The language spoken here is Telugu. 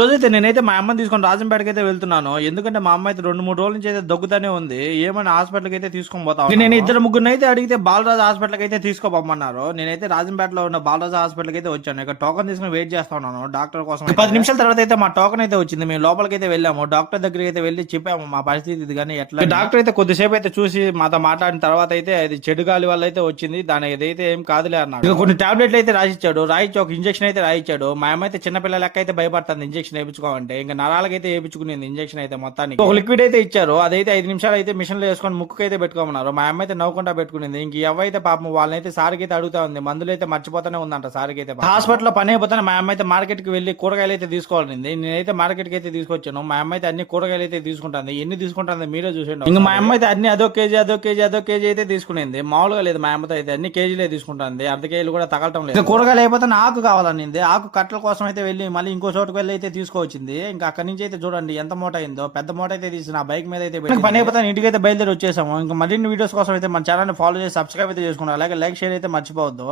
రోజైతే నేనైతే మా అమ్మని తీసుకొని రాజంపేటకి అయితే వెళ్తున్నాను. ఎందుకంటే మా అమ్మ అయితే రెండు మూడు రోజుల నుంచి అయితే దగ్గుతానే ఉంది. ఏమైనా హాస్పిటల్కి అయితే తీసుకొని పోతాను నేను ఇద్దరు ముగ్గురు అయితే అడిగితే బాలరాజు హాస్పిటల్కి అయితే తీసుకోపోమన్నారు నేనైతే రాజంపేటలో ఉన్న బాలరాజు హాస్పిటల్కి అయితే వచ్చాను. ఇక్కడ టోకన్ తీసుకుని వెయిట్ చేస్తా ఉన్నాను. డాక్టర్ కోసం పది నిమిషాల తర్వాత అయితే మా టోకన్ అయితే వచ్చింది. మేము లోపలికి అయితే వెళ్ళాము. డాక్టర్ దగ్గరికి అయితే వెళ్ళి చెప్పాము మా పరిస్థితి ఇది కానీ ఎట్లా డాక్టర్ అయితే కొద్దిసేపు అయితే చూసి మాతో మాట్లాడిన తర్వాత అయితే అది చెడు గాలి వల్ల అయితే వచ్చింది. దాని ఏదైతే ఏం కాదులే అన్నాడు. ఇక కొన్ని టాబ్లెట్లు అయితే రాసిచ్చాడు. రాయిచ్చి ఒక ఇంజక్షన్ అయితే రాయిచ్చాడు. మా అమ్మ అయితే చిన్నపిల్ల లెక్క అయితే భయపడుతుంది. ఇంజక్షన్ వేయించుకోవాలంటే ఇంకా నరాలకి అయితే వేయించుకునేది ఇంజక్షన్ అయితే మొత్తానికి. ఒక లిక్విడ్ అయితే ఇచ్చారు అదైతే ఐదు నిమిషాలు అయితే మిషన్లో వేసుకొని ముక్కు అయితే పెట్టుకోమన్నారు. మా అమ్మ అయితే నవ్వుకుంటా పెట్టుకునేది. ఇంక ఎవరైతే పాపం వాళ్ళనైతే సార్కి అయితే అడుగుతా ఉంది. మందులు అయితే మర్చిపోతానే ఉందంట సార్కి అయితే హాస్పిటల్ పని అయిపోతానే మా అమ్మ అయితే మార్కెట్కి వెళ్ళి కూరగాయలు అయితే తీసుకోవాలండి నేనైతే మార్కెట్కి అయితే తీసుకొచ్చాను. మా అమ్మ అయితే అన్ని కూరగాయలు అయితే తీసుకుంటుంది. ఎన్ని తీసుకుంటుంది మీరే చూసండి ఇంకా మా అమ్మ అయితే అన్ని అదో కేజీ అదో కేజీ అదో కేజీ అయితే తీసుకునేది. మామూలుగా లేదు మా అమ్మతో అయితే. అన్ని కేజీలే తీసుకుంటుంది. అర్ధ కేజీలు కూడా తగలటం లేదు. కూరగాయలు అయిపోతే ఆకు కావాలనింది. ఆకు కట్టల కోసం అయితే వెళ్ళి మళ్ళీ ఇంకో చోటుకు వెళ్ళి అయితే తీసుకోవచ్చింది. ఇంకా అక్కడి నుంచి అయితే చూడండి ఎంత మూట అయిందో. పెద్ద మూట అయితే తీసి నా బైక్ మీద అయితే పని అయిపోతే ఇంటికి అయితే బయలుదేరి వచ్చేసాము. ఇంకా మరిన్ని వీడియోస్ కోసం అయితే మన ఛానల్ ఫాలో చేసి సబ్స్క్రైబ్ అయితే చేసుకున్నాం అలాగే లైక్ షేర్ అయితే మర్చిపోవద్దు.